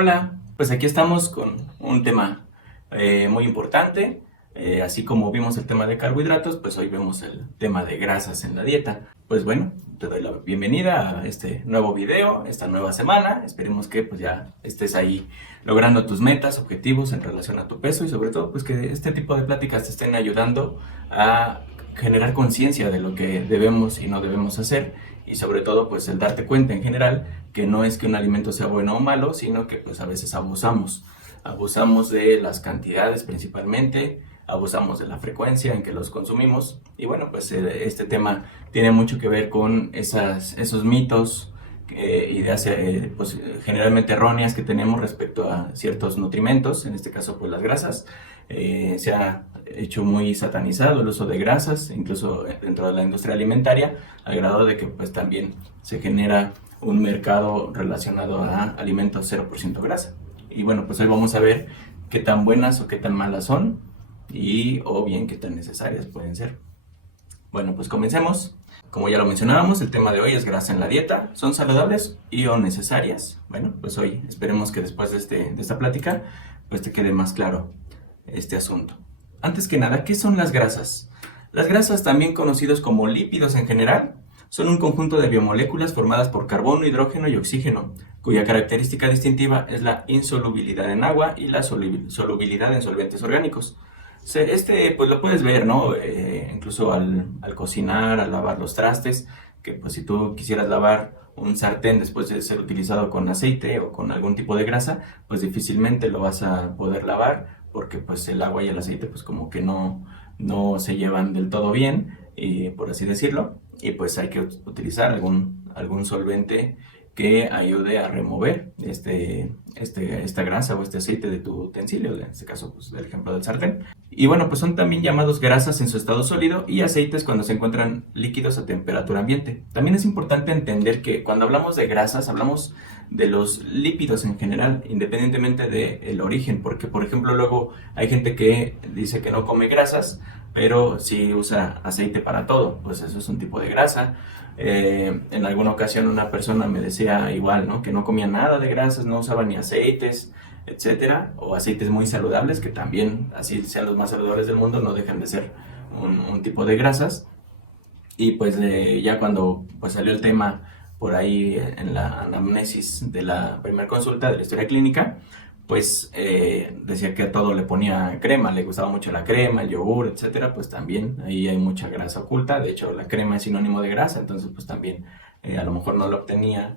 Hola, pues aquí estamos con un tema muy importante. Así como vimos el tema de carbohidratos, pues hoy vemos el tema de grasas en la dieta. Pues bueno, te doy la bienvenida a este nuevo video, esta nueva semana. Esperemos que pues ya estés ahí logrando tus metas, objetivos en relación a tu peso y sobre todo pues que este tipo de pláticas te estén ayudando a generar conciencia de lo que debemos y no debemos hacer y sobre todo pues el darte cuenta en general que no es que un alimento sea bueno o malo, sino que pues a veces abusamos de las cantidades principalmente, abusamos de la frecuencia en que los consumimos y bueno pues este tema tiene mucho que ver con esos mitos, ideas pues generalmente erróneas que tenemos respecto a ciertos nutrimentos, en este caso pues las grasas. Se ha hecho muy satanizado el uso de grasas, incluso dentro de la industria alimentaria, al grado de que pues también se genera un mercado relacionado a alimentos 0% grasa. Y bueno, pues hoy vamos a ver qué tan buenas o qué tan malas son y o bien qué tan necesarias pueden ser. Bueno, pues comencemos. Como ya lo mencionábamos, el tema de hoy es grasa en la dieta. ¿Son saludables y o necesarias? Bueno, pues hoy esperemos que después de esta plática pues te quede más claro este asunto. Antes que nada, ¿qué son las grasas? Las grasas, también conocidos como lípidos en general, son un conjunto de biomoléculas formadas por carbono, hidrógeno y oxígeno, cuya característica distintiva es la insolubilidad en agua y la solubilidad en solventes orgánicos. Pues lo puedes ver, ¿no? Incluso al cocinar, al lavar los trastes, que pues si tú quisieras lavar un sartén después de ser utilizado con aceite o con algún tipo de grasa, pues difícilmente lo vas a poder lavar porque pues el agua y el aceite pues como que no se llevan del todo bien, por así decirlo, y pues hay que utilizar algún solvente que ayude a remover esta grasa o este aceite de tu utensilio, en este caso pues del ejemplo del sartén. Y bueno, pues son también llamados grasas en su estado sólido y aceites cuando se encuentran líquidos a temperatura ambiente. También es importante entender que cuando hablamos de grasas hablamos de los lípidos en general, independientemente del origen, porque por ejemplo luego hay gente que dice que no come grasas, pero sí usa aceite para todo, pues eso es un tipo de grasa. En alguna ocasión una persona me decía igual, ¿no? Que no comía nada de grasas, no usaba ni aceites, etcétera, o aceites muy saludables, que también, así sean los más saludables del mundo, no dejan de ser un tipo de grasas. Y pues ya cuando pues, salió el tema por ahí en la anamnesis de la primera consulta de la historia clínica, pues decía que a todo le ponía crema, le gustaba mucho la crema, el yogur, etcétera, pues también ahí hay mucha grasa oculta. De hecho la crema es sinónimo de grasa, entonces pues también a lo mejor no lo obtenía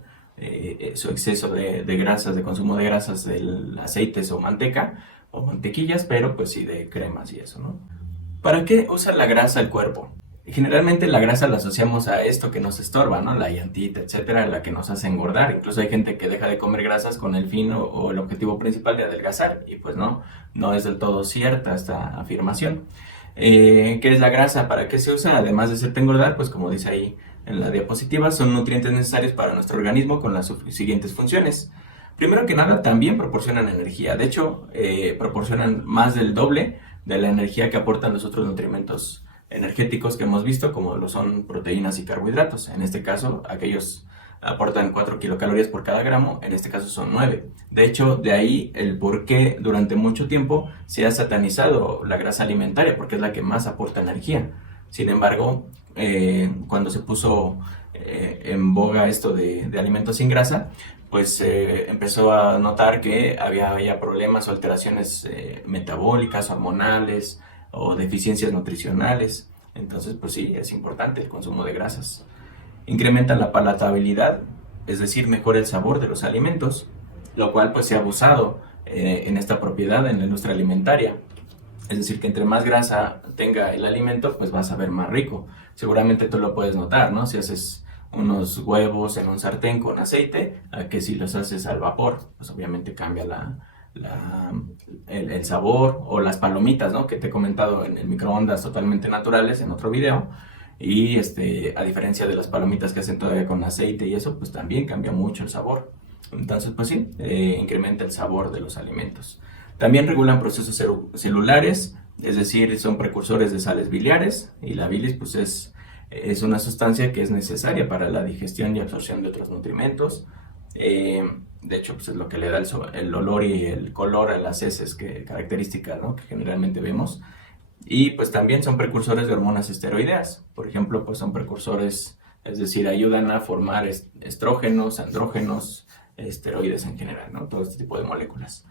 su exceso de grasas, de consumo de grasas, de aceites o manteca o mantequillas, pero pues sí de cremas y eso, ¿no? ¿Para qué usa la grasa el cuerpo? Generalmente la grasa la asociamos a esto que nos estorba, ¿no? La llantita, etcétera, la que nos hace engordar. Incluso hay gente que deja de comer grasas con el fin o el objetivo principal de adelgazar. Y pues no es del todo cierta esta afirmación. ¿Qué es la grasa? ¿Para qué se usa? Además de hacerte engordar, pues como dice ahí en la diapositiva, son nutrientes necesarios para nuestro organismo con las siguientes funciones. Primero que nada, también proporcionan energía. De hecho, proporcionan más del doble de la energía que aportan los otros nutrimentos energéticos que hemos visto, como lo son proteínas y carbohidratos. En este caso, aquellos aportan 4 kilocalorías por cada gramo, en este caso son 9. De hecho, de ahí el por qué durante mucho tiempo se ha satanizado la grasa alimentaria, porque es la que más aporta energía. Sin embargo, cuando se puso en boga esto de alimentos sin grasa, pues empezó a notar que había ya problemas o alteraciones metabólicas, hormonales, o deficiencias nutricionales. Entonces, pues sí, es importante el consumo de grasas. Incrementan la palatabilidad, es decir, mejora el sabor de los alimentos, lo cual pues se ha abusado en esta propiedad en la industria alimentaria. Es decir, que entre más grasa tenga el alimento, pues va a saber más rico. Seguramente tú lo puedes notar, ¿no? Si haces unos huevos en un sartén con aceite, a que si los haces al vapor, pues obviamente cambia el sabor, o las palomitas, ¿no? Que te he comentado en el microondas totalmente naturales en otro video. Y a diferencia de las palomitas que hacen todavía con aceite y eso, pues también cambia mucho el sabor. Entonces, pues sí, incrementa el sabor de los alimentos. También regulan procesos celulares, es decir, son precursores de sales biliares, y la bilis pues es una sustancia que es necesaria para la digestión y absorción de otros nutrimentos. De hecho, pues es lo que le da el olor y el color a las heces, característica, ¿no?, que generalmente vemos. Y pues también son precursores de hormonas esteroideas. Por ejemplo, pues son precursores, es decir, ayudan a formar estrógenos, andrógenos, esteroides en general, ¿no? Todo este tipo de moléculas.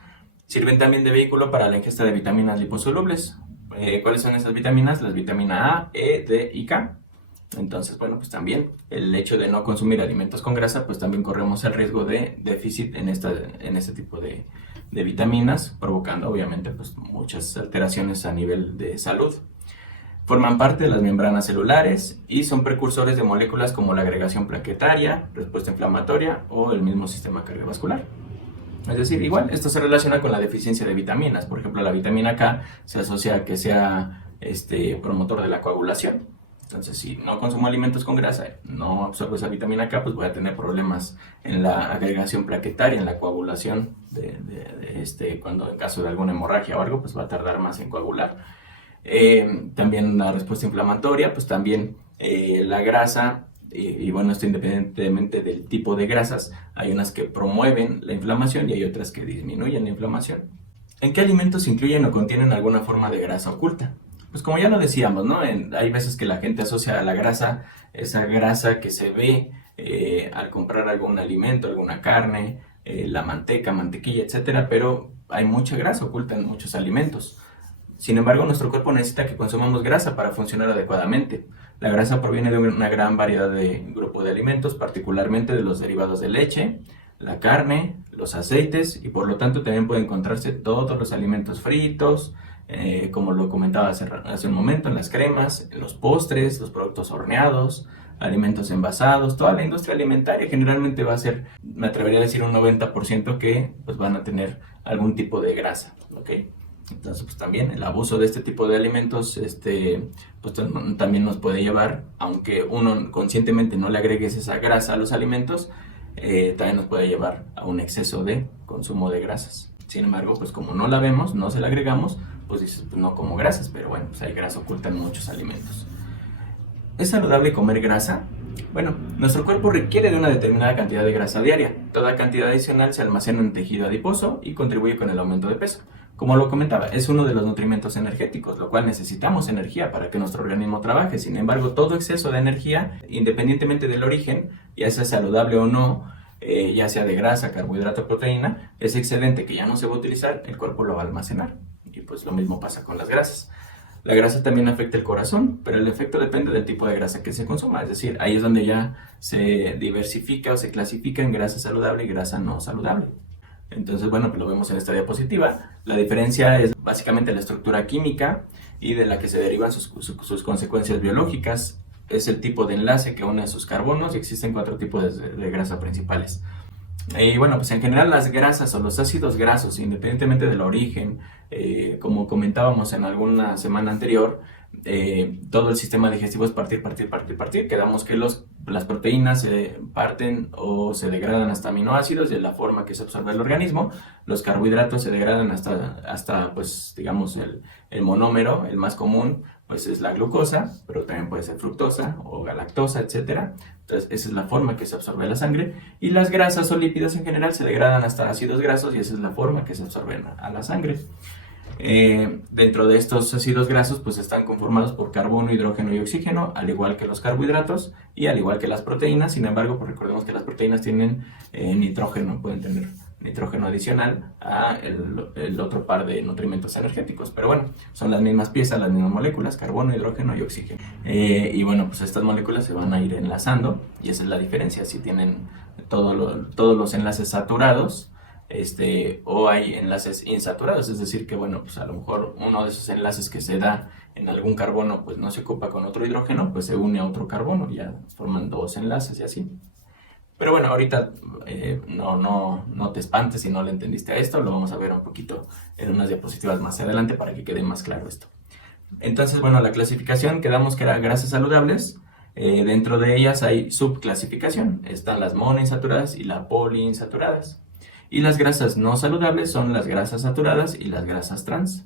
Sirven también de vehículo para la ingesta de vitaminas liposolubles. ¿Cuáles son esas vitaminas? Las vitaminas A, E, D y K. Entonces, bueno, pues también el hecho de no consumir alimentos con grasa, pues también corremos el riesgo de déficit en este tipo de vitaminas, provocando obviamente pues muchas alteraciones a nivel de salud. Forman parte de las membranas celulares y son precursores de moléculas como la agregación plaquetaria, respuesta inflamatoria o el mismo sistema cardiovascular. Es decir, igual, esto se relaciona con la deficiencia de vitaminas. Por ejemplo, la vitamina K se asocia a que sea promotor de la coagulación. Entonces, si no consumo alimentos con grasa, no absorbo esa vitamina K, pues voy a tener problemas en la agregación plaquetaria, en la coagulación, cuando en caso de alguna hemorragia o algo, pues va a tardar más en coagular. También la respuesta inflamatoria, pues también la grasa, y bueno, esto independientemente del tipo de grasas, hay unas que promueven la inflamación y hay otras que disminuyen la inflamación. ¿En qué alimentos incluyen o contienen alguna forma de grasa oculta? Pues como ya lo decíamos, ¿no? Hay veces que la gente asocia a la grasa, esa grasa que se ve al comprar algún alimento, alguna carne, la manteca, mantequilla, etcétera, pero hay mucha grasa oculta en muchos alimentos. Sin embargo, nuestro cuerpo necesita que consumamos grasa para funcionar adecuadamente. La grasa proviene de una gran variedad de grupos de alimentos, particularmente de los derivados de leche, la carne, los aceites, y por lo tanto también puede encontrarse todos los alimentos fritos, como lo comentaba hace un momento, en las cremas, en los postres, los productos horneados, alimentos envasados. Toda la industria alimentaria generalmente va a ser, me atrevería a decir, un 90% que pues, van a tener algún tipo de grasa, ¿ok? Entonces, pues también el abuso de este tipo de alimentos pues, también nos puede llevar, aunque uno conscientemente no le agregues esa grasa a los alimentos, también nos puede llevar a un exceso de consumo de grasas. Sin embargo, pues como no la vemos, no se la agregamos, pues dices, pues no como grasas, pero bueno, pues hay grasa oculta en muchos alimentos. ¿Es saludable comer grasa? Bueno, nuestro cuerpo requiere de una determinada cantidad de grasa diaria. Toda cantidad adicional se almacena en tejido adiposo y contribuye con el aumento de peso. Como lo comentaba, es uno de los nutrimentos energéticos, lo cual necesitamos energía para que nuestro organismo trabaje. Sin embargo, todo exceso de energía, independientemente del origen, ya sea saludable o no, ya sea de grasa, carbohidrato o proteína, ese excedente que ya no se va a utilizar, el cuerpo lo va a almacenar. Y pues lo mismo pasa con las grasas. La grasa también afecta el corazón, pero el efecto depende del tipo de grasa que se consuma. Es decir, ahí es donde ya se diversifica o se clasifica en grasa saludable y grasa no saludable. Entonces, bueno, pues lo vemos en esta diapositiva. La diferencia es básicamente la estructura química y de la que se derivan sus consecuencias biológicas. Es el tipo de enlace que une sus carbonos y existen 4 tipos de grasa principales. Y bueno, pues en general las grasas o los ácidos grasos, independientemente del origen, como comentábamos en alguna semana anterior, todo el sistema digestivo es partir. Quedamos que las proteínas se parten o se degradan hasta aminoácidos de la forma que se absorbe el organismo. Los carbohidratos se degradan hasta pues digamos el monómero, el más común, pues es la glucosa, pero también puede ser fructosa o galactosa, etc. Entonces esa es la forma que se absorbe la sangre. Y las grasas o lípidos en general se degradan hasta ácidos grasos y esa es la forma que se absorben a la sangre. Dentro de estos ácidos grasos pues están conformados por carbono, hidrógeno y oxígeno, al igual que los carbohidratos y al igual que las proteínas. Sin embargo, pues recordemos que las proteínas tienen nitrógeno, pueden tener nitrógeno adicional a el otro par de nutrimentos energéticos, pero bueno, son las mismas piezas, las mismas moléculas, carbono, hidrógeno y oxígeno. Y bueno, pues estas moléculas se van a ir enlazando y esa es la diferencia. Si tienen todos los enlaces saturados, o hay enlaces insaturados, es decir que bueno, pues a lo mejor uno de esos enlaces que se da en algún carbono pues no se ocupa con otro hidrógeno, pues se une a otro carbono, ya forman 2 enlaces y así. Pero bueno, ahorita no te espantes si no le entendiste a esto, lo vamos a ver un poquito en unas diapositivas más adelante para que quede más claro esto. Entonces, bueno, la clasificación quedamos que eran grasas saludables. Dentro de ellas hay subclasificación, están las monoinsaturadas y las poliinsaturadas. Y las grasas no saludables son las grasas saturadas y las grasas trans.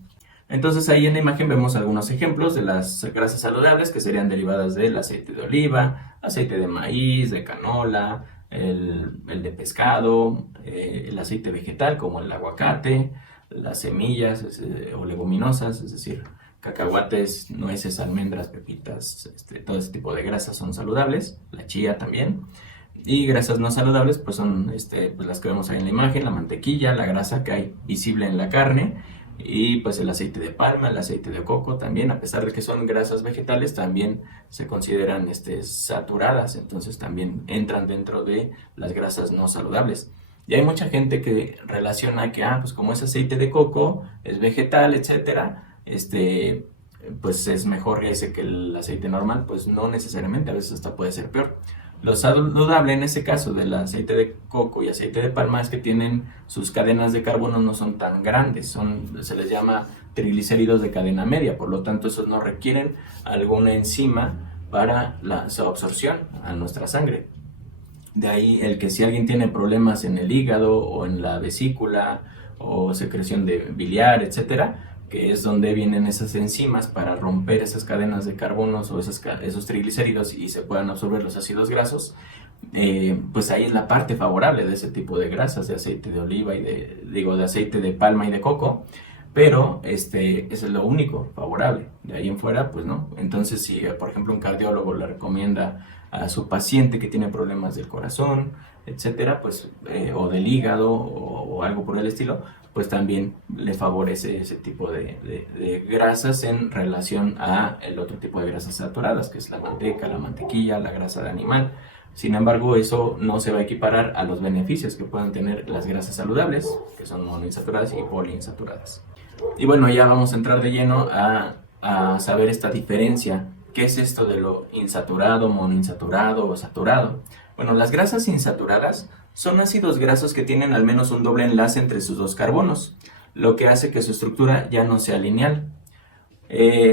Entonces ahí en la imagen vemos algunos ejemplos de las grasas saludables que serían derivadas del aceite de oliva, aceite de maíz, de canola, el de pescado, el aceite vegetal como el aguacate, las semillas o leguminosas, es decir, cacahuates, nueces, almendras, pepitas, todo ese tipo de grasas son saludables, la chía también. Y grasas no saludables pues son pues las que vemos ahí en la imagen, la mantequilla, la grasa que hay visible en la carne y pues el aceite de palma, el aceite de coco también, a pesar de que son grasas vegetales, también se consideran saturadas, entonces también entran dentro de las grasas no saludables. Y hay mucha gente que relaciona que, pues como es aceite de coco, es vegetal, etcétera, pues es mejor ese que el aceite normal. Pues no necesariamente, a veces hasta puede ser peor. Lo saludable en ese caso del aceite de coco y aceite de palma es que tienen sus cadenas de carbono no son tan grandes, se les llama triglicéridos de cadena media, por lo tanto esos no requieren alguna enzima para su absorción a nuestra sangre. De ahí el que si alguien tiene problemas en el hígado o en la vesícula o secreción de biliar, etcétera, que es donde vienen esas enzimas para romper esas cadenas de carbonos o esos triglicéridos y se puedan absorber los ácidos grasos, pues ahí es la parte favorable de ese tipo de grasas, de aceite de oliva y de aceite de palma y de coco, pero eso es lo único favorable. De ahí en fuera, pues no. Entonces, si por ejemplo un cardiólogo le recomienda a su paciente que tiene problemas del corazón, etcétera, pues, o del hígado o algo por el estilo, pues también le favorece ese tipo de grasas en relación a el otro tipo de grasas saturadas, que es la manteca, la mantequilla, la grasa de animal. Sin embargo, eso no se va a equiparar a los beneficios que puedan tener las grasas saludables, que son monoinsaturadas y poliinsaturadas. Y bueno, ya vamos a entrar de lleno a saber esta diferencia. ¿Qué es esto de lo insaturado, monoinsaturado o saturado? Bueno, las grasas insaturadas son ácidos grasos que tienen al menos un doble enlace entre sus dos carbonos, lo que hace que su estructura ya no sea lineal.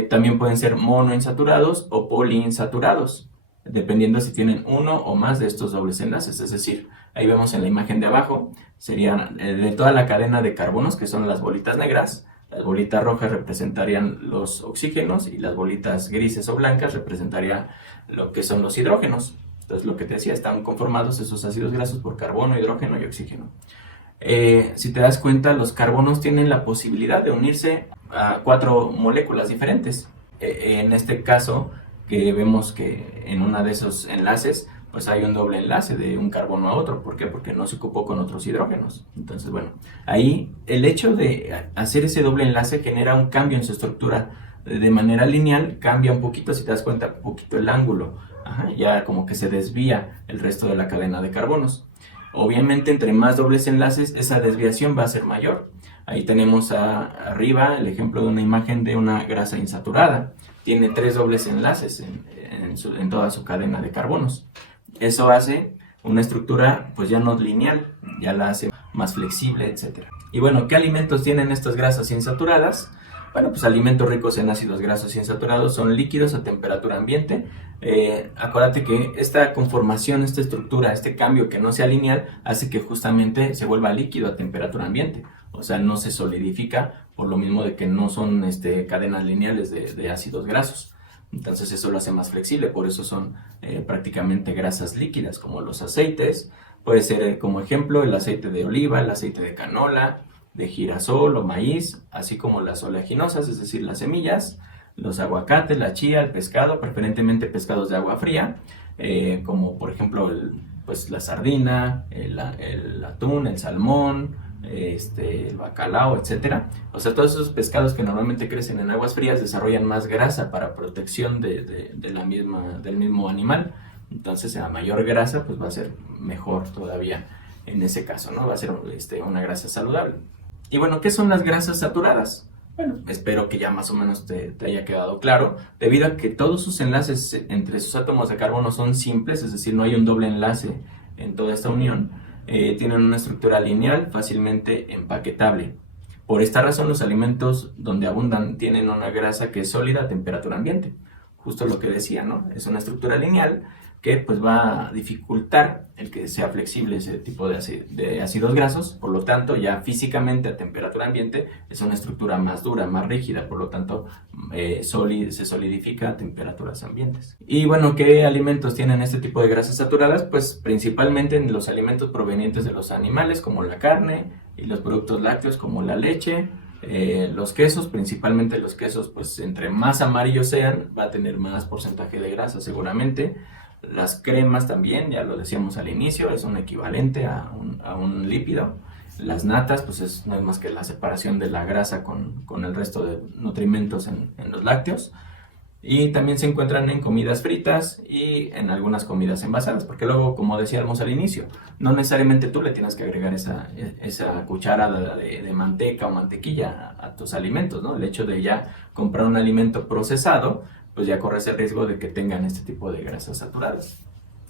También pueden ser monoinsaturados o poliinsaturados, dependiendo si tienen uno o más de estos dobles enlaces. Es decir, ahí vemos en la imagen de abajo, serían de toda la cadena de carbonos, que son las bolitas negras. Las bolitas rojas representarían los oxígenos y las bolitas grises o blancas representarían lo que son los hidrógenos. Entonces, lo que te decía, están conformados esos ácidos grasos por carbono, hidrógeno y oxígeno. Si te das cuenta, los carbonos tienen la posibilidad de unirse a 4 moléculas diferentes. En este caso, que vemos que en uno de esos enlaces, pues hay un doble enlace de un carbono a otro. ¿Por qué? Porque no se ocupó con otros hidrógenos. Entonces, bueno, ahí el hecho de hacer ese doble enlace genera un cambio en su estructura de manera lineal, cambia un poquito, si te das cuenta, un poquito el ángulo. Ya como que se desvía el resto de la cadena de carbonos. Obviamente, entre más dobles enlaces, esa desviación va a ser mayor. Ahí tenemos arriba el ejemplo de una imagen de una grasa insaturada. Tiene 3 dobles enlaces en toda su cadena de carbonos. Eso hace una estructura pues ya no lineal, ya la hace más flexible, etc. Y bueno, ¿qué alimentos tienen estas grasas insaturadas? Bueno, pues alimentos ricos en ácidos grasos insaturados son líquidos a temperatura ambiente. Acuérdate que esta conformación, esta estructura, este cambio que no sea lineal, hace que justamente se vuelva líquido a temperatura ambiente. O sea, no se solidifica por lo mismo de que no son cadenas lineales de ácidos grasos. Entonces eso lo hace más flexible, por eso son prácticamente grasas líquidas, como los aceites. Puede ser como ejemplo el aceite de oliva, el aceite de canola, de girasol o maíz, así como las oleaginosas, es decir, las semillas, los aguacates, la chía, el pescado, preferentemente pescados de agua fría, como por ejemplo pues la sardina, el atún, el salmón, el bacalao, etcétera. O sea, todos esos pescados que normalmente crecen en aguas frías desarrollan más grasa para protección del mismo animal. Entonces, a mayor grasa, pues va a ser mejor todavía en ese caso, ¿no? Va a ser una grasa saludable. Y bueno, ¿qué son las grasas saturadas? Bueno, espero que ya más o menos te haya quedado claro, debido a que todos sus enlaces entre sus átomos de carbono son simples, es decir, no hay un doble enlace en toda esta unión, tienen una estructura lineal fácilmente empaquetable. Por esta razón, los alimentos donde abundan tienen una grasa que es sólida a temperatura ambiente. justo lo que decía, ¿no? Es una estructura lineal que pues va a dificultar el que sea flexible ese tipo de ácidos grasos, por lo tanto ya físicamente a temperatura ambiente es una estructura más dura, más rígida, por lo tanto se solidifica a temperaturas ambientes. Y bueno, ¿qué alimentos tienen este tipo de grasas saturadas? Pues principalmente en los alimentos provenientes de los animales como la carne y los productos lácteos como la leche. Los quesos, principalmente los quesos, pues entre más amarillos sean, va a tener más porcentaje de grasa seguramente. Las cremas también, ya lo decíamos al inicio, es un equivalente a un lípido. Las natas, pues no es más que la separación de la grasa con el resto de nutrimentos en los lácteos. Y también se encuentran en comidas fritas y en algunas comidas envasadas, porque luego, como decíamos al inicio, no necesariamente tú le tienes que agregar esa cucharada de manteca o mantequilla a tus alimentos, ¿no? El hecho de ya comprar un alimento procesado, pues ya corres el riesgo de que tengan este tipo de grasas saturadas.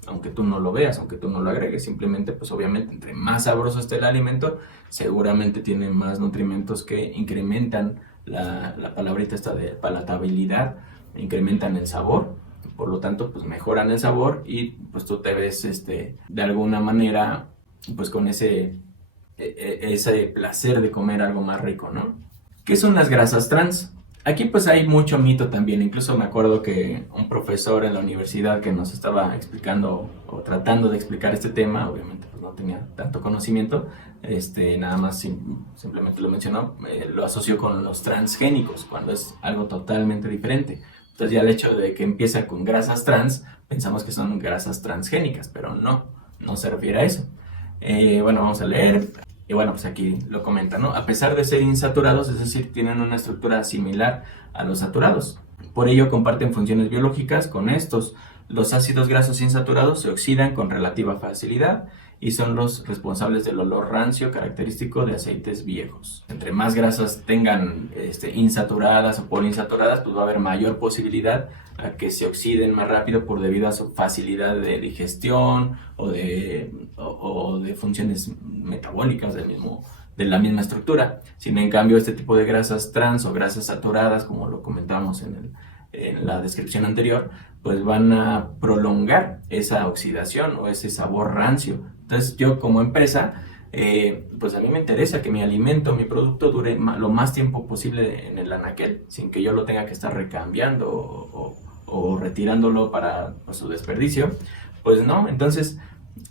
Aunque tú no lo veas, aunque tú no lo agregues, simplemente, pues obviamente, entre más sabroso esté el alimento, seguramente tiene más nutrimentos que incrementan la palabrita esta de palatabilidad, incrementan el sabor, por lo tanto, pues mejoran el sabor y pues tú te ves de alguna manera, pues con ese placer de comer algo más rico, ¿no? ¿Qué son las grasas trans? Aquí pues hay mucho mito también, incluso me acuerdo que un profesor en la universidad que nos estaba explicando o tratando de explicar este tema, obviamente pues no tenía tanto conocimiento, nada más simplemente lo mencionó, lo asoció con los transgénicos, cuando es algo totalmente diferente. Entonces ya el hecho de que empieza con grasas trans, pensamos que son grasas transgénicas, pero no se refiere a eso. Bueno, vamos a leer. Y bueno, pues aquí lo comenta, ¿no? A pesar de ser insaturados, es decir, tienen una estructura similar a los saturados. Por ello comparten funciones biológicas con estos. Los ácidos grasos insaturados se oxidan con relativa facilidad y son los responsables del olor rancio característico de aceites viejos. Entre más grasas tengan insaturadas o poliinsaturadas, pues va a haber mayor posibilidad a que se oxiden más rápido debido a su facilidad de digestión o de funciones metabólicas de la misma estructura. Sin en cambio, este tipo de grasas trans o grasas saturadas, como lo comentamos en la descripción anterior, pues van a prolongar esa oxidación o ese sabor rancio. Entonces yo como empresa, pues a mí me interesa que mi alimento, mi producto dure lo más tiempo posible en el anaquel, sin que yo lo tenga que estar recambiando o retirándolo para su desperdicio. Pues no, entonces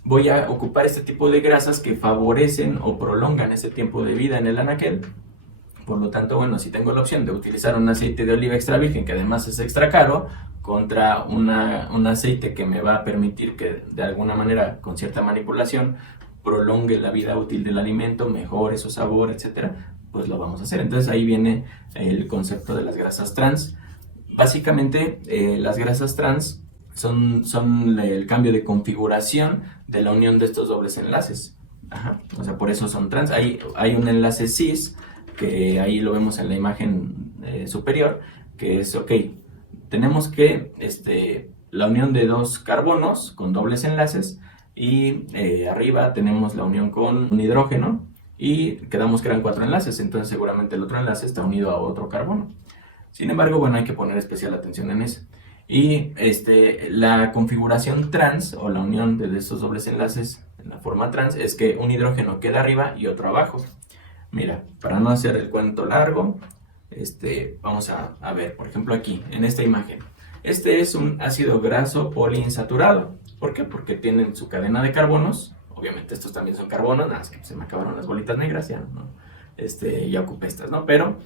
voy a ocupar este tipo de grasas que favorecen o prolongan ese tiempo de vida en el anaquel. Por lo tanto, bueno, si tengo la opción de utilizar un aceite de oliva extra virgen, que además es extra caro, contra un aceite que me va a permitir que de alguna manera, con cierta manipulación, prolongue la vida útil del alimento, mejore su sabor, etcétera, pues lo vamos a hacer. Entonces ahí viene el concepto de las grasas trans. Básicamente, las grasas trans son el cambio de configuración de la unión de estos dobles enlaces. Ajá. O sea, por eso son trans. Hay un enlace cis, que ahí lo vemos en la imagen superior, que es, ok, tenemos que la unión de dos carbonos con dobles enlaces y arriba tenemos la unión con un hidrógeno y quedamos que eran 4 enlaces, entonces seguramente el otro enlace está unido a otro carbono. Sin embargo, bueno, hay que poner especial atención en eso. Y la configuración trans o la unión de estos dobles enlaces en la forma trans es que un hidrógeno queda arriba y otro abajo. Mira, para no hacer el cuento largo, vamos a ver, por ejemplo aquí, en esta imagen. Este es un ácido graso poliinsaturado. ¿Por qué? Porque tienen su cadena de carbonos. Obviamente estos también son carbonos, nada más que se me acabaron las bolitas negras, ya ya ocupé estas, ¿no? Pero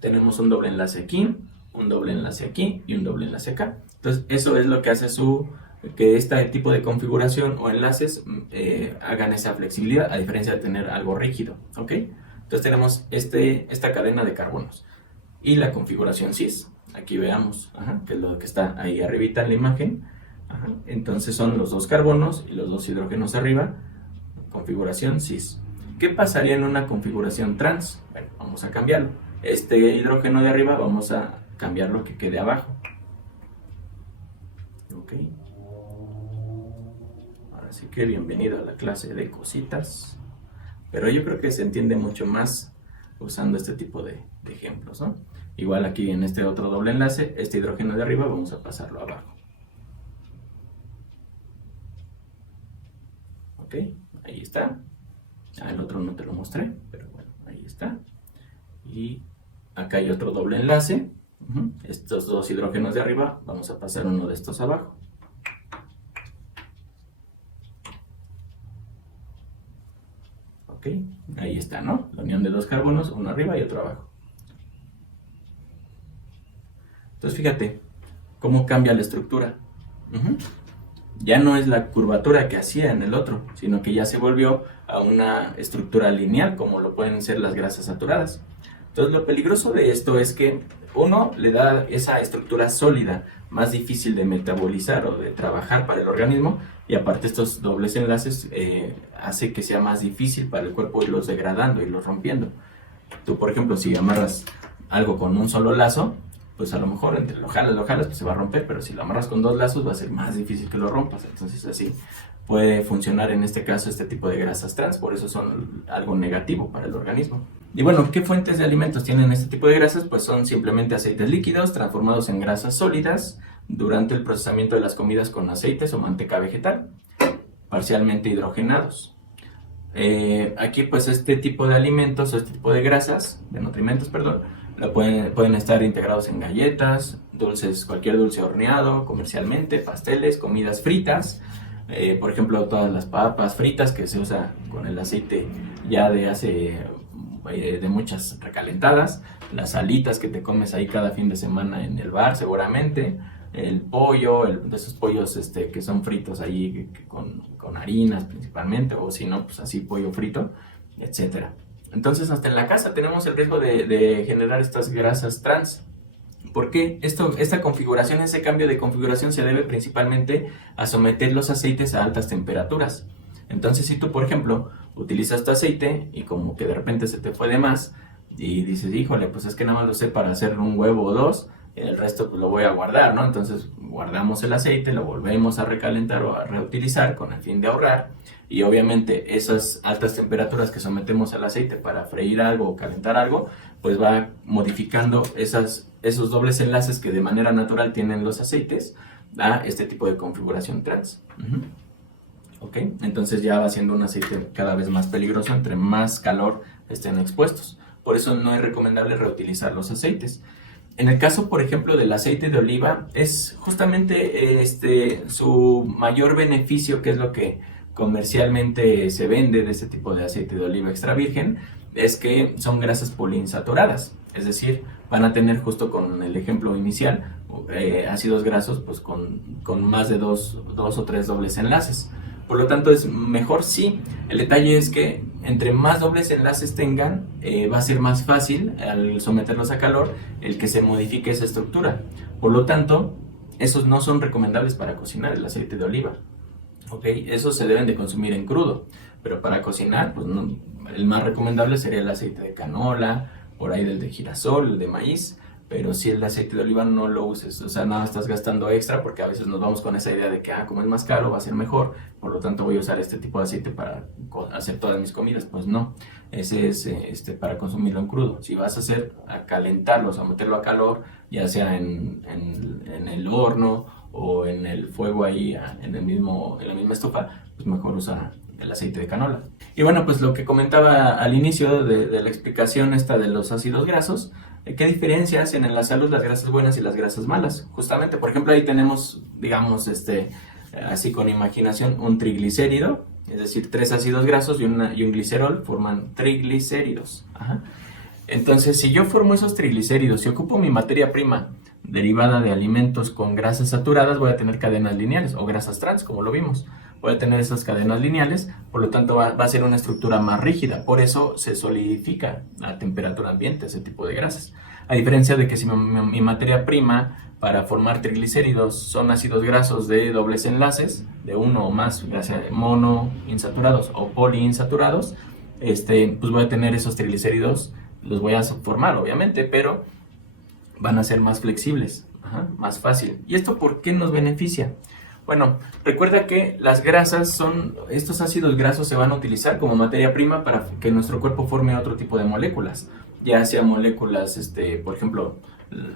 tenemos un doble enlace aquí, un doble enlace aquí y un doble enlace acá. Entonces eso es lo que hace que este tipo de configuración o enlaces hagan esa flexibilidad, a diferencia de tener algo rígido, ¿ok? Entonces tenemos esta cadena de carbonos y la configuración cis. Aquí veamos, que es lo que está ahí arribita en la imagen. Entonces son los dos carbonos y los dos hidrógenos arriba, configuración cis. ¿Qué pasaría en una configuración trans? Bueno, vamos a cambiarlo. Este hidrógeno de arriba vamos a cambiarlo que quede abajo. Ok. Ahora sí que bienvenido a la clase de cositas. Pero yo creo que se entiende mucho más usando este tipo de ejemplos, ¿no? Igual aquí en este otro doble enlace, este hidrógeno de arriba vamos a pasarlo abajo. Ok, ahí está. El otro no te lo mostré, pero bueno, ahí está. Y acá hay otro doble enlace. Estos dos hidrógenos de arriba, vamos a pasar uno de estos abajo. Ok, ahí está, ¿no? La unión de dos carbonos, uno arriba y otro abajo. Entonces fíjate cómo cambia la estructura. Ya no es la curvatura que hacía en el otro, sino que ya se volvió a una estructura lineal, como lo pueden ser las grasas saturadas. Entonces lo peligroso de esto es que uno le da esa estructura sólida, más difícil de metabolizar o de trabajar para el organismo, y aparte estos dobles enlaces hace que sea más difícil para el cuerpo irlos degradando, irlos rompiendo. Tú, por ejemplo, si amarras algo con un solo lazo, pues a lo mejor entre lo jalas, pues se va a romper, pero si lo amarras con dos lazos va a ser más difícil que lo rompas. Entonces así puede funcionar en este caso este tipo de grasas trans, por eso son algo negativo para el organismo. Y bueno, ¿qué fuentes de alimentos tienen este tipo de grasas? Pues son simplemente aceites líquidos transformados en grasas sólidas durante el procesamiento de las comidas con aceites o manteca vegetal, parcialmente hidrogenados. Aquí pues este tipo de alimentos o este tipo de grasas, de nutrimentos, perdón, pueden estar integrados en galletas, dulces, cualquier dulce horneado, comercialmente, pasteles, comidas fritas, por ejemplo todas las papas fritas que se usa con el aceite ya de muchas recalentadas, las alitas que te comes ahí cada fin de semana en el bar seguramente, el pollo, de esos pollos que son fritos ahí con harinas principalmente, o si no, pues así pollo frito, etcétera. Entonces hasta en la casa tenemos el riesgo de generar estas grasas trans. ¿Por qué? Esta configuración, ese cambio de configuración se debe principalmente a someter los aceites a altas temperaturas. Entonces si tú, por ejemplo, utilizas tu aceite y como que de repente se te fue de más y dices, híjole, pues es que nada más lo sé para hacer un huevo o dos, el resto pues lo voy a guardar, ¿no? Entonces guardamos el aceite, lo volvemos a recalentar o a reutilizar con el fin de ahorrar, y obviamente esas altas temperaturas que sometemos al aceite para freír algo o calentar algo, pues va modificando esos dobles enlaces que de manera natural tienen los aceites a este tipo de configuración trans. ¿Ok? Entonces ya va siendo un aceite cada vez más peligroso entre más calor estén expuestos. Por eso no es recomendable reutilizar los aceites. En el caso, por ejemplo, del aceite de oliva, es justamente su mayor beneficio, que es lo que comercialmente se vende de este tipo de aceite de oliva extra virgen, es que son grasas poliinsaturadas. Es decir, van a tener, justo con el ejemplo inicial, ácidos grasos pues con más de dos o tres dobles enlaces. Por lo tanto es mejor, sí. El detalle es que entre más dobles enlaces tengan, va a ser más fácil al someterlos a calor el que se modifique esa estructura. Por lo tanto, esos no son recomendables para cocinar el aceite de oliva. ¿Okay? Esos se deben de consumir en crudo, pero para cocinar, pues no, el más recomendable sería el aceite de canola, por ahí del de girasol, el de maíz. Pero si el aceite de oliva no lo uses, o sea, nada estás gastando extra, porque a veces nos vamos con esa idea de que, como es más caro, va a ser mejor, por lo tanto voy a usar este tipo de aceite para hacer todas mis comidas. Pues no, ese es para consumirlo en crudo. Si vas a calentarlo, o sea, meterlo a calor, ya sea en el horno o en el fuego ahí, en la misma estufa, pues mejor usar el aceite de canola. Y bueno, pues lo que comentaba al inicio de la explicación esta de los ácidos grasos, ¿qué diferencia hacen en la salud las grasas buenas y las grasas malas? Justamente, por ejemplo, ahí tenemos, digamos, así con imaginación, un triglicérido, es decir, 3 ácidos grasos y un glicerol forman triglicéridos. Entonces, si yo formo esos triglicéridos y ocupo mi materia prima derivada de alimentos con grasas saturadas, voy a tener cadenas lineales o grasas trans, como lo vimos. Voy a tener esas cadenas lineales, por lo tanto va a ser una estructura más rígida. Por eso se solidifica a temperatura ambiente ese tipo de grasas. A diferencia de que si mi materia prima para formar triglicéridos son ácidos grasos de dobles enlaces, de uno o más, ya sea monoinsaturados o poliinsaturados, pues voy a tener esos triglicéridos, los voy a formar obviamente, pero van a ser más flexibles, más fácil. ¿Y esto por qué nos beneficia? Bueno, recuerda que las grasas estos ácidos grasos se van a utilizar como materia prima para que nuestro cuerpo forme otro tipo de moléculas. ya sea moléculas, por ejemplo,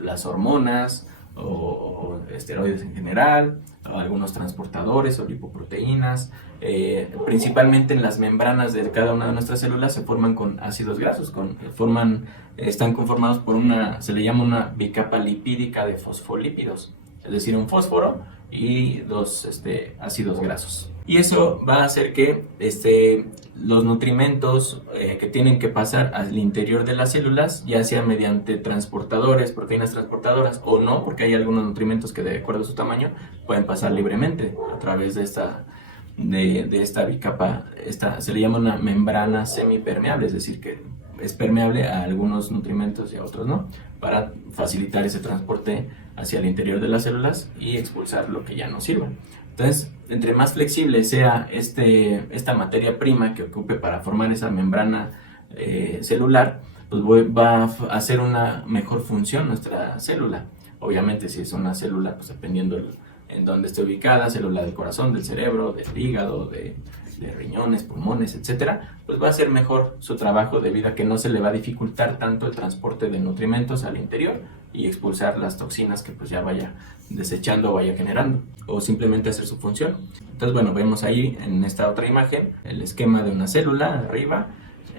las hormonas o esteroides en general, o algunos transportadores o lipoproteínas. Principalmente en las membranas de cada una de nuestras células se forman con ácidos grasos, están conformados por se le llama una bicapa lipídica de fosfolípidos, es decir, un fósforo y dos ácidos grasos. Y eso va a hacer que los nutrimentos que tienen que pasar al interior de las células, ya sea mediante transportadores, proteínas transportadoras o no, porque hay algunos nutrimentos que de acuerdo a su tamaño pueden pasar libremente a través de esta bicapa. Se le llama una membrana semipermeable, es decir, que es permeable a algunos nutrimentos y a otros no, para facilitar ese transporte hacia el interior de las células y expulsar lo que ya no sirva. Entonces, entre más flexible sea esta materia prima que ocupe para formar esa membrana celular, pues va a hacer una mejor función nuestra célula. Obviamente, si es una célula, pues dependiendo en dónde esté ubicada, célula del corazón, del cerebro, del hígado, de riñones, pulmones, etcétera, pues va a hacer mejor su trabajo debido a que no se le va a dificultar tanto el transporte de nutrimentos al interior y expulsar las toxinas que pues ya vaya desechando o vaya generando, o simplemente hacer su función. Entonces, bueno, vemos ahí en esta otra imagen el esquema de una célula arriba,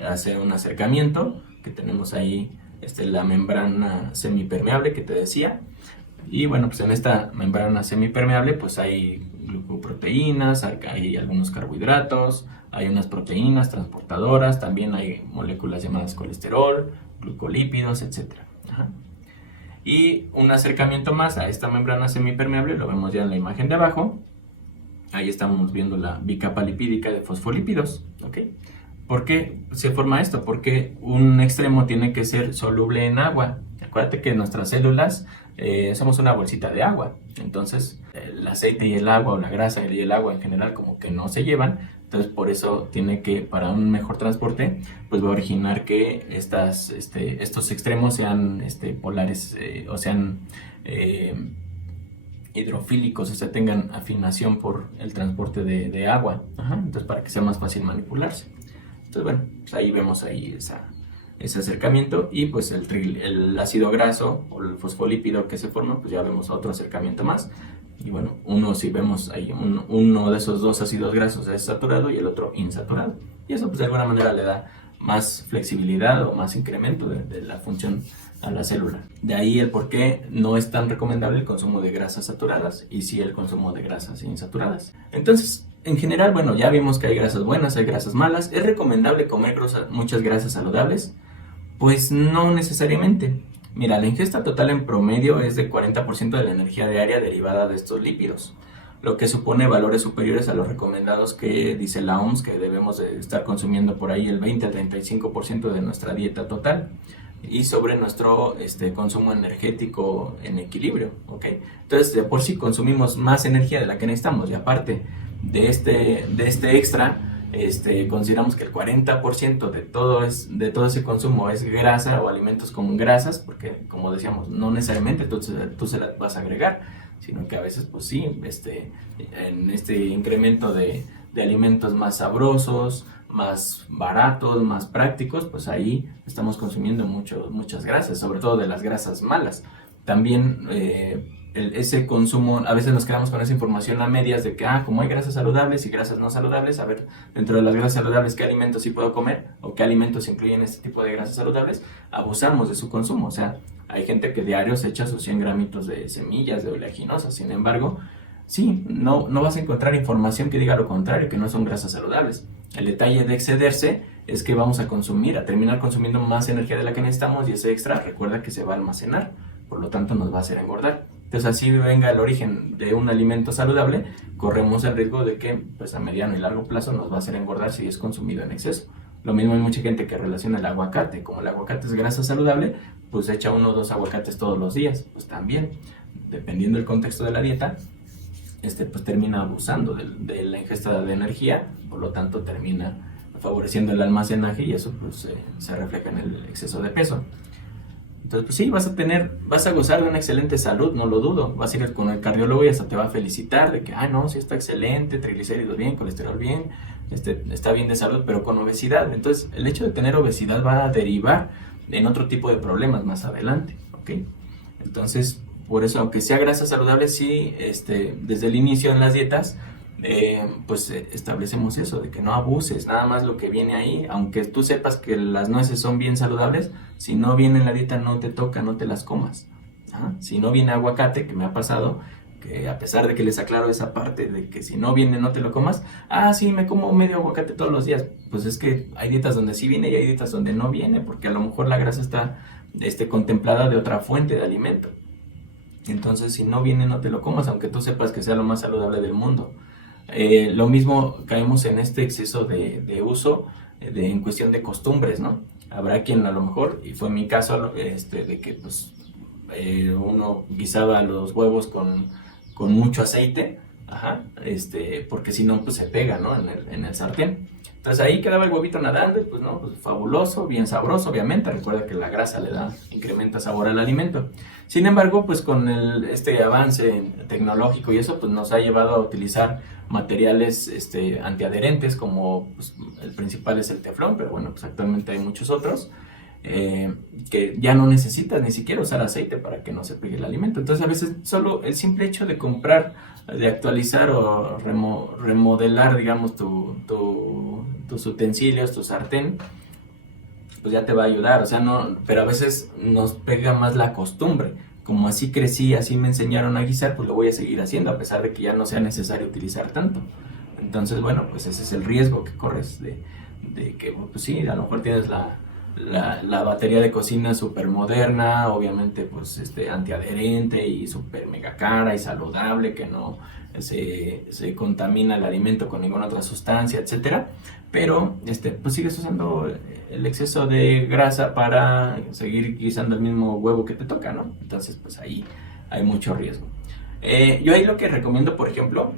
hace un acercamiento, que tenemos ahí la membrana semipermeable que te decía. Y bueno, pues en esta membrana semipermeable pues hay glucoproteínas, hay algunos carbohidratos, hay unas proteínas transportadoras, también hay moléculas llamadas colesterol, glucolípidos, etc. Y un acercamiento más a esta membrana semipermeable lo vemos ya en la imagen de abajo. Ahí estamos viendo la bicapa lipídica de fosfolípidos, ¿ok? ¿Por qué se forma esto? Porque un extremo tiene que ser soluble en agua. Acuérdate que nuestras células somos una bolsita de agua, entonces el aceite y el agua o la grasa y el agua en general como que no se llevan, entonces por eso tiene que, para un mejor transporte, pues va a originar que estos extremos sean polares o sean hidrofílicos, o sea, tengan afinación por el transporte de agua, entonces para que sea más fácil manipularse. Entonces bueno, pues ahí vemos ahí ese acercamiento y pues el ácido graso o el fosfolípido que se forma, pues ya vemos otro acercamiento más. Y bueno, si vemos ahí uno de esos dos ácidos grasos es saturado y el otro insaturado. Y eso pues de alguna manera le da más flexibilidad o más incremento de la función a la célula. De ahí el por qué no es tan recomendable el consumo de grasas saturadas y sí el consumo de grasas insaturadas. Entonces, en general, bueno, ya vimos que hay grasas buenas, hay grasas malas. ¿Es recomendable comer muchas grasas saludables? Pues no necesariamente. Mira, la ingesta total en promedio es de 40% de la energía diaria derivada de estos lípidos, lo que supone valores superiores a los recomendados que dice la OMS, que debemos de estar consumiendo por ahí el 20 al 35% de nuestra dieta total y sobre nuestro consumo energético en equilibrio, ¿ok? Entonces, de por sí consumimos más energía de la que necesitamos y aparte de este extra, consideramos que el 40% de todo ese consumo es grasa o alimentos con grasas, porque como decíamos, no necesariamente tú se las vas a agregar, sino que a veces pues sí, en este incremento de alimentos más sabrosos, más baratos, más prácticos, pues ahí estamos consumiendo muchas grasas, sobre todo de las grasas malas. También ese consumo, a veces nos quedamos con esa información a medias de que, como hay grasas saludables y grasas no saludables, a ver, dentro de las grasas saludables, ¿qué alimentos sí puedo comer? ¿O qué alimentos incluyen este tipo de grasas saludables? Abusamos de su consumo, o sea, hay gente que diario se echa sus 100 gramitos de semillas, de oleaginosas, sin embargo, sí, no vas a encontrar información que diga lo contrario, que no son grasas saludables. El detalle de excederse es que vamos a terminar consumiendo más energía de la que necesitamos y ese extra, recuerda que se va a almacenar, por lo tanto nos va a hacer engordar. Entonces, así venga el origen de un alimento saludable, corremos el riesgo de que pues, a mediano y largo plazo nos va a hacer engordar si es consumido en exceso. Lo mismo hay mucha gente que relaciona el aguacate. Como el aguacate es grasa saludable, pues echa 1 o 2 aguacates todos los días. Pues también, dependiendo del contexto de la dieta, pues termina abusando de la ingesta de energía, por lo tanto termina favoreciendo el almacenaje y eso pues, se refleja en el exceso de peso. Entonces, pues sí, vas a gozar de una excelente salud, no lo dudo. Vas a ir con el cardiólogo y hasta te va a felicitar de que, no, sí está excelente, triglicéridos bien, colesterol bien, está bien de salud, pero con obesidad. Entonces, el hecho de tener obesidad va a derivar en otro tipo de problemas más adelante, ¿ok? Entonces, por eso, aunque sea grasa saludable, sí, desde el inicio en las dietas, pues establecemos eso, de que no abuses, nada más lo que viene ahí, aunque tú sepas que las nueces son bien saludables, si no viene en la dieta no te toca, no te las comas. ¿Ah? Si no viene aguacate, que me ha pasado, que a pesar de que les aclaro esa parte de que si no viene no te lo comas, sí, me como medio aguacate todos los días, pues es que hay dietas donde sí viene y hay dietas donde no viene, porque a lo mejor la grasa está contemplada de otra fuente de alimento. Entonces, si no viene, no te lo comas, aunque tú sepas que sea lo más saludable del mundo. Lo mismo caemos en este exceso de uso en cuestión de costumbres, ¿no? Habrá quien a lo mejor, y fue mi caso, de que pues uno guisaba los huevos con mucho aceite, porque si no, pues se pega, ¿no? En el sartén. Entonces ahí quedaba el huevito nadando y pues no, pues fabuloso, bien sabroso, obviamente. Recuerda que la grasa incrementa sabor al alimento. Sin embargo, pues con este avance tecnológico y eso, pues nos ha llevado a utilizar materiales antiadherentes, como pues, el principal es el teflón, pero bueno, pues actualmente hay muchos otros. Que ya no necesitas ni siquiera usar aceite para que no se pegue el alimento. Entonces a veces solo el simple hecho de comprar, de actualizar o remodelar, digamos, tus utensilios, tu sartén, pues ya te va a ayudar. O sea, no, pero a veces nos pega más la costumbre. Como así crecí, así me enseñaron a guisar, pues lo voy a seguir haciendo a pesar de que ya no sea necesario utilizar tanto. Entonces, bueno, pues ese es el riesgo que corres de que, pues sí, a lo mejor tienes la batería de cocina súper moderna, obviamente pues antiadherente y súper mega cara y saludable, que no se contamina el alimento con ninguna otra sustancia, etcétera, pero pues sigues usando el exceso de grasa para seguir guisando el mismo huevo que te toca, ¿no? Entonces pues ahí hay mucho riesgo. Yo ahí lo que recomiendo, por ejemplo,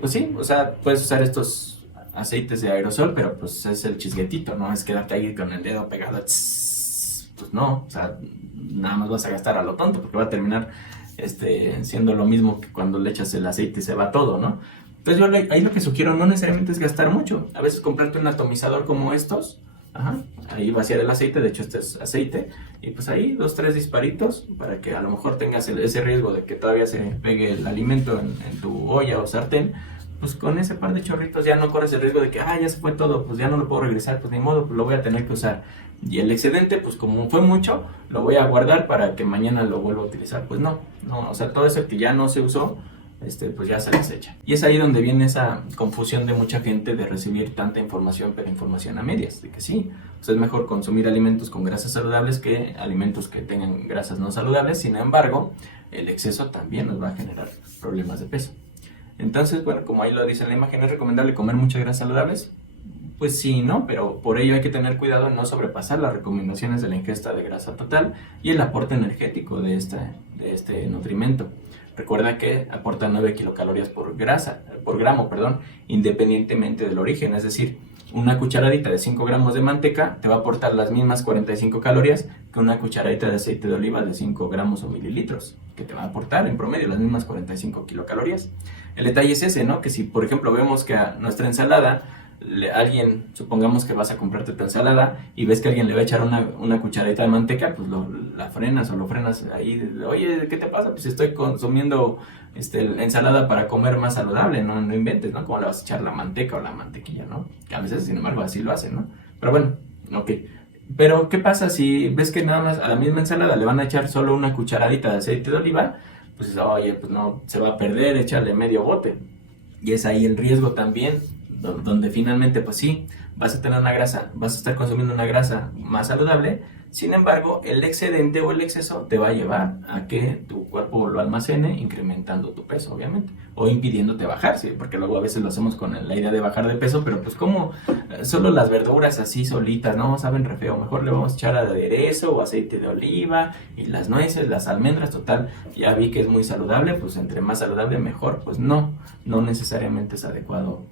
pues sí, o sea, puedes usar estos aceites de aerosol, pero pues es el chisguetito, no es quedarte ahí con el dedo pegado, pues no, o sea, nada más vas a gastar a lo tonto, porque va a terminar siendo lo mismo que cuando le echas el aceite y se va todo, ¿no? Entonces yo ahí lo que sugiero no necesariamente es gastar mucho, a veces comprarte un atomizador como estos, ahí vaciar el aceite, de hecho este es aceite, y pues ahí 2-3 disparitos para que a lo mejor tengas ese riesgo de que todavía se pegue el alimento en tu olla o sartén. Pues con ese par de chorritos ya no corres el riesgo de que, ya se fue todo, pues ya no lo puedo regresar, pues ni modo, pues lo voy a tener que usar. Y el excedente, pues como fue mucho, lo voy a guardar para que mañana lo vuelva a utilizar. Pues no, o sea, todo eso que ya no se usó, pues ya se desecha. Y es ahí donde viene esa confusión de mucha gente de recibir tanta información, pero información a medias, de que sí, pues es mejor consumir alimentos con grasas saludables que alimentos que tengan grasas no saludables. Sin embargo, el exceso también nos va a generar problemas de peso. Entonces, bueno, como ahí lo dice en la imagen, ¿es recomendable comer muchas grasas saludables? Pues sí, ¿no? Pero por ello hay que tener cuidado en no sobrepasar las recomendaciones de la ingesta de grasa total y el aporte energético de este nutrimento. Recuerda que aporta 9 kilocalorías por gramo, independientemente del origen. Es decir, una cucharadita de 5 gramos de manteca te va a aportar las mismas 45 calorías que una cucharadita de aceite de oliva de 5 gramos o mililitros, que te va a aportar en promedio las mismas 45 kilocalorías. El detalle es ese, ¿no? Que si, por ejemplo, vemos que a nuestra ensalada, supongamos que vas a comprarte tu ensalada y ves que alguien le va a echar una cucharadita de manteca, pues la frenas o lo frenas ahí. Oye, ¿qué te pasa? Pues estoy consumiendo ensalada para comer más saludable, no inventes, ¿no? ¿Cómo le vas a echar la manteca o la mantequilla, no? Que a veces, sin embargo, así lo hacen, ¿no? Pero bueno, ok. Pero, ¿qué pasa si ves que nada más a la misma ensalada le van a echar solo una cucharadita de aceite de oliva? Pues, oye, pues no, se va a perder, échale medio bote. Y es ahí el riesgo también, donde finalmente, pues sí, vas a tener vas a estar consumiendo una grasa más saludable. Sin embargo, el excedente o el exceso te va a llevar a que tu cuerpo lo almacene, incrementando tu peso, obviamente, o impidiéndote bajar, ¿sí? Porque luego a veces lo hacemos con la idea de bajar de peso, pero pues como solo las verduras así solitas, ¿no? Saben re feo, mejor le vamos a echar aderezo o aceite de oliva y las nueces, las almendras, total, ya vi que es muy saludable, pues entre más saludable mejor. Pues no necesariamente es adecuado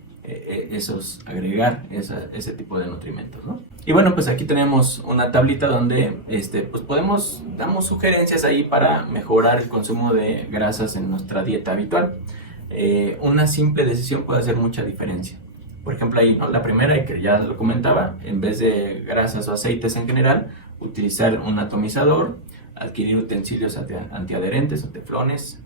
agregar ese tipo de nutrimentos, ¿no? Y bueno, pues aquí tenemos una tablita donde pues damos sugerencias ahí para mejorar el consumo de grasas en nuestra dieta habitual. Una simple decisión puede hacer mucha diferencia. Por ejemplo ahí, ¿no? La primera, y que ya lo comentaba, en vez de grasas o aceites en general, utilizar un atomizador, adquirir utensilios antiadherentes o teflones,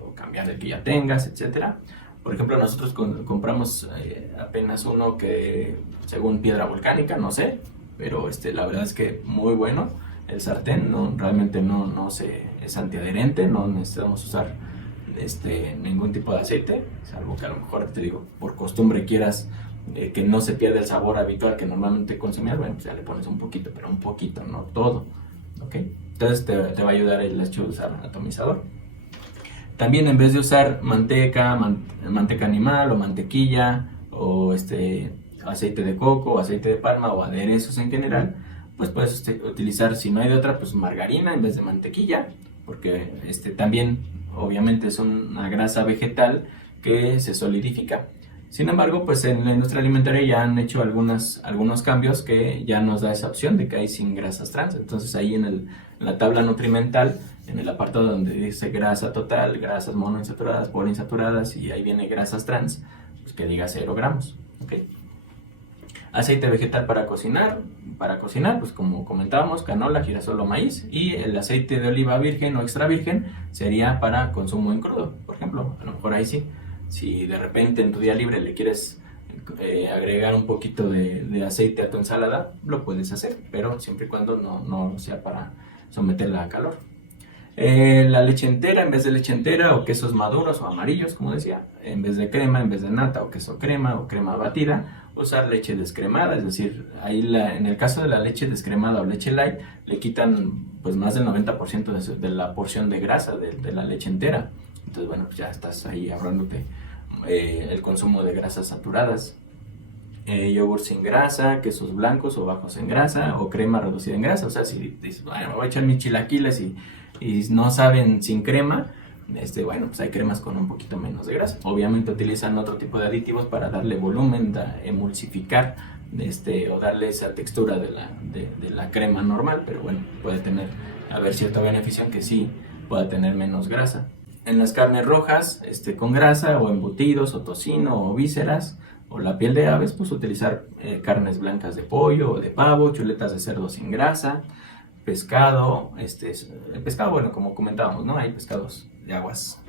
o cambiar el que ya tengas, etcétera. Por ejemplo, nosotros compramos apenas uno que, según piedra volcánica, no sé, pero la verdad es que muy bueno. El sartén realmente no es antiadherente, no necesitamos usar ningún tipo de aceite, salvo que a lo mejor, te digo, por costumbre quieras que no se pierda el sabor habitual que normalmente consumías. Bueno, pues ya le pones un poquito, pero un poquito, no todo, ¿ok? Entonces te va a ayudar el hecho de usar un atomizador. También, en vez de usar manteca animal o mantequilla o aceite de coco o aceite de palma o aderezos en general, pues puedes utilizar, si no hay de otra, pues margarina en vez de mantequilla, porque también obviamente es una grasa vegetal que se solidifica. Sin embargo, pues en la industria alimentaria ya han hecho algunos cambios que ya nos da esa opción de que hay sin grasas trans. Entonces ahí en la tabla nutrimental, en el apartado donde dice grasa total, grasas monoinsaturadas, poliinsaturadas, y ahí viene grasas trans, pues que diga 0 gramos, ¿ok? Aceite vegetal para cocinar, pues como comentábamos, canola, girasol o maíz. Y el aceite de oliva virgen o extra virgen sería para consumo en crudo, por ejemplo. A lo mejor ahí sí, si de repente en tu día libre le quieres agregar un poquito de aceite a tu ensalada, lo puedes hacer, pero siempre y cuando no sea para someterla a calor. La leche entera en vez de leche entera, o quesos maduros o amarillos, como decía, en vez de crema, en vez de nata o queso crema o crema batida, usar leche descremada. Es decir, ahí en el caso de la leche descremada o leche light, le quitan pues más del 90% de la porción de grasa de la leche entera. Entonces, bueno, pues ya estás ahí ahorrándote el consumo de grasas saturadas. Yogur sin grasa, quesos blancos o bajos en grasa, o crema reducida en grasa. O sea, si dices, bueno, me voy a echar mis chilaquiles y no saben sin crema, bueno, pues hay cremas con un poquito menos de grasa. Obviamente utilizan otro tipo de aditivos para darle volumen, emulsificar, o darle esa textura de la crema normal, pero bueno, puede haber cierto beneficio en que sí pueda tener menos grasa. En las carnes rojas, con grasa, o embutidos, o tocino, o vísceras, o la piel de aves, pues utilizar carnes blancas de pollo o de pavo, chuletas de cerdo sin grasa, pescado. El pescado, bueno, como comentábamos, ¿no? Hay pescados de aguas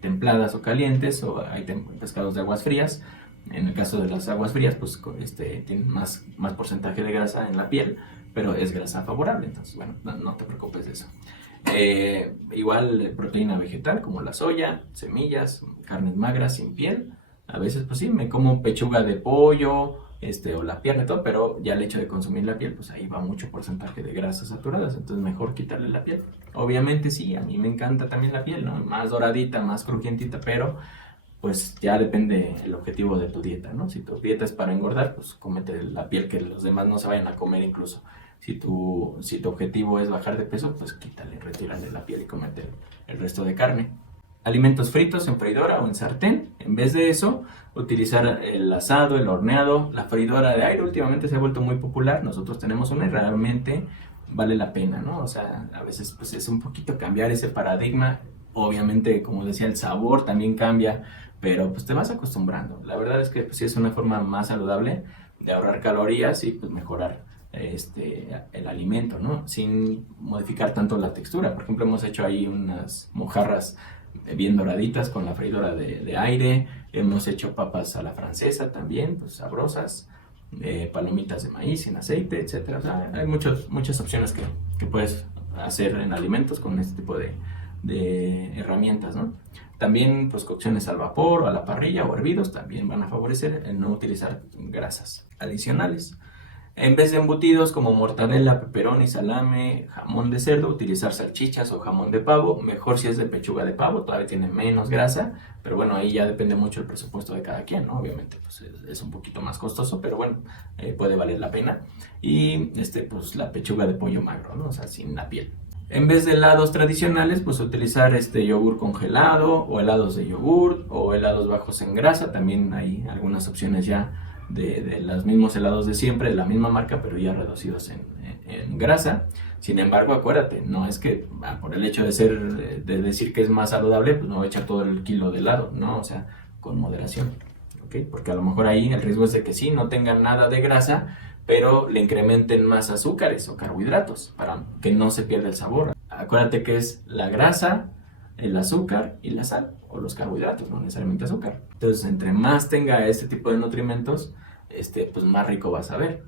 templadas o calientes, o hay pescados de aguas frías. En el caso de las aguas frías, pues tienen más porcentaje de grasa en la piel, pero es grasa favorable, entonces, bueno, no te preocupes de eso. Igual proteína vegetal como la soya, semillas, carnes magras sin piel. A veces, pues sí, me como pechuga de pollo, o la pierna y todo, pero ya el hecho de consumir la piel, pues ahí va mucho porcentaje de grasas saturadas, entonces mejor quitarle la piel. Obviamente sí, a mí me encanta también la piel, ¿no? Más doradita, más crujientita, pero pues ya depende el objetivo de tu dieta, ¿no? Si tu dieta es para engordar, pues cómete la piel, que los demás no se vayan a comer incluso. Si tu objetivo es bajar de peso, pues retírale la piel y cómete el resto de carne. Alimentos fritos en freidora o en sartén. En vez de eso, utilizar el asado, el horneado. La freidora de aire últimamente se ha vuelto muy popular. Nosotros tenemos una y realmente vale la pena, ¿no? O sea, a veces pues es un poquito cambiar ese paradigma. Obviamente, como decía, el sabor también cambia, pero pues te vas acostumbrando. La verdad es que pues, sí es una forma más saludable de ahorrar calorías y pues mejorar el alimento, ¿no? Sin modificar tanto la textura. Por ejemplo, hemos hecho ahí unas mojarras bien doraditas con la freidora de aire. Hemos hecho papas a la francesa también, pues sabrosas. Palomitas de maíz sin aceite, etcétera. O sea, hay muchas opciones que puedes hacer en alimentos con este tipo de herramientas, ¿no? También, pues, cocciones al vapor o a la parrilla o hervidos también van a favorecer el no utilizar grasas adicionales. En vez de embutidos como mortadela, pepperoni, salame, jamón de cerdo, utilizar salchichas o jamón de pavo. Mejor si es de pechuga de pavo, todavía tiene menos grasa, pero bueno, ahí ya depende mucho el presupuesto de cada quien, ¿no? Obviamente pues es un poquito más costoso, pero bueno, puede valer la pena. Y pues la pechuga de pollo magro, ¿no? O sea, sin la piel. En vez de helados tradicionales, pues utilizar yogur congelado o helados de yogur o helados bajos en grasa. También hay algunas opciones ya de los mismos helados de siempre, de la misma marca, pero ya reducidos en grasa. Sin embargo, acuérdate, no es que por el hecho de decir que es más saludable, pues no voy a echar todo el kilo de helado, ¿no? O sea, con moderación, ¿ok? Porque a lo mejor ahí el riesgo es de que sí, no tengan nada de grasa, pero le incrementen más azúcares o carbohidratos para que no se pierda el sabor. Acuérdate que es la grasa, el azúcar y la sal, o los carbohidratos, no necesariamente azúcar. Entonces, entre más tenga este tipo de nutrimentos, pues más rico vas a ver.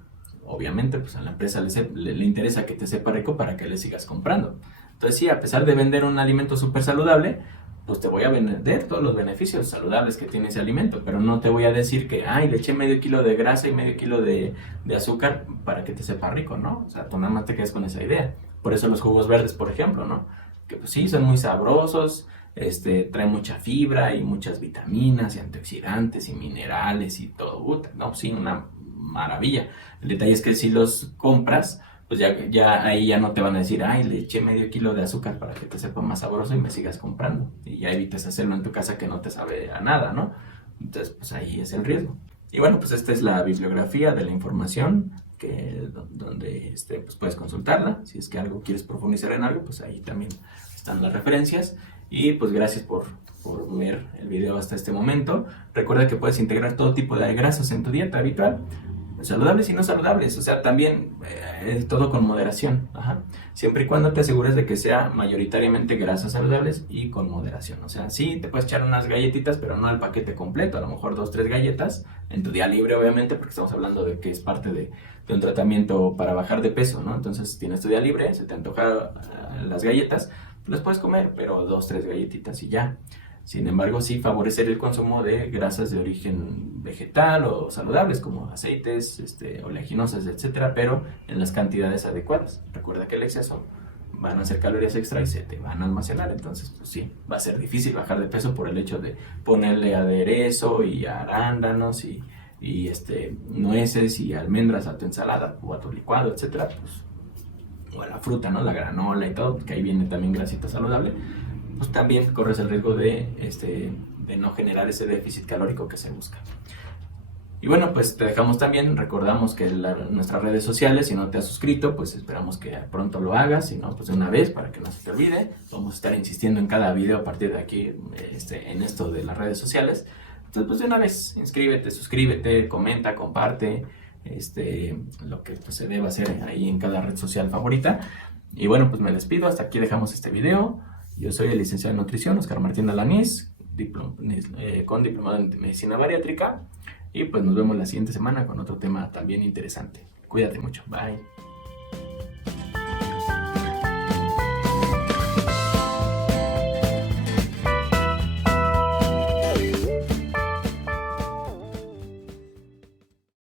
Obviamente, pues a la empresa le interesa que te sepa rico para que le sigas comprando. Entonces, sí, a pesar de vender un alimento súper saludable, pues te voy a vender todos los beneficios saludables que tiene ese alimento, pero no te voy a decir que, ay, le eché medio kilo de grasa y medio kilo de azúcar para que te sepa rico, ¿no? O sea, tú nada más te quedas con esa idea. Por eso los jugos verdes, por ejemplo, ¿no? Que pues sí, son muy sabrosos, traen mucha fibra y muchas vitaminas y antioxidantes y minerales y todo, ¿no? Sí, una maravilla. El detalle es que si los compras, pues ya ahí ya no te van a decir, ay, le eché medio kilo de azúcar para que te sepa más sabroso y me sigas comprando. Y ya evites hacerlo en tu casa que no te sabe a nada, ¿no? Entonces, pues ahí es el riesgo. Y bueno, pues esta es la bibliografía de la información donde pues puedes consultarla. Si es que algo quieres profundizar en algo, pues ahí también están las referencias. Y pues gracias por ver el video hasta este momento. Recuerda que puedes integrar todo tipo de grasas en tu dieta habitual, saludables y no saludables, o sea, también todo con moderación, siempre y cuando te asegures de que sea mayoritariamente grasas saludables y con moderación. O sea, sí, te puedes echar unas galletitas, pero no el paquete completo, a lo mejor 2-3 galletas en tu día libre, obviamente, porque estamos hablando de que es parte de un tratamiento para bajar de peso, ¿no? Entonces, tienes tu día libre, se te antoja las galletas, las puedes comer, pero 2-3 galletitas y ya. Sin embargo, sí favorecer el consumo de grasas de origen vegetal o saludables, como aceites, oleaginosas, etcétera, pero en las cantidades adecuadas. Recuerda que el exceso van a ser calorías extra y se te van a almacenar, entonces pues sí, va a ser difícil bajar de peso por el hecho de ponerle aderezo y arándanos y nueces y almendras a tu ensalada o a tu licuado, etcétera, pues, o a la fruta, ¿no? La granola y todo, que ahí viene también grasita saludable. Pues también corres el riesgo de no generar ese déficit calórico que se busca. Y bueno, pues te dejamos también, recordamos que nuestras redes sociales, si no te has suscrito, pues esperamos que pronto lo hagas, si no, pues de una vez para que no se te olvide. Vamos a estar insistiendo en cada video a partir de aquí en esto de las redes sociales. Entonces, pues de una vez, inscríbete, suscríbete, comenta, comparte, lo que pues, se deba hacer ahí en cada red social favorita. Y bueno, pues me despido, hasta aquí dejamos este video. Yo soy el licenciado en nutrición, Oscar Martín Alanís, con diplomado en medicina bariátrica, y pues nos vemos la siguiente semana con otro tema también interesante. Cuídate mucho, bye.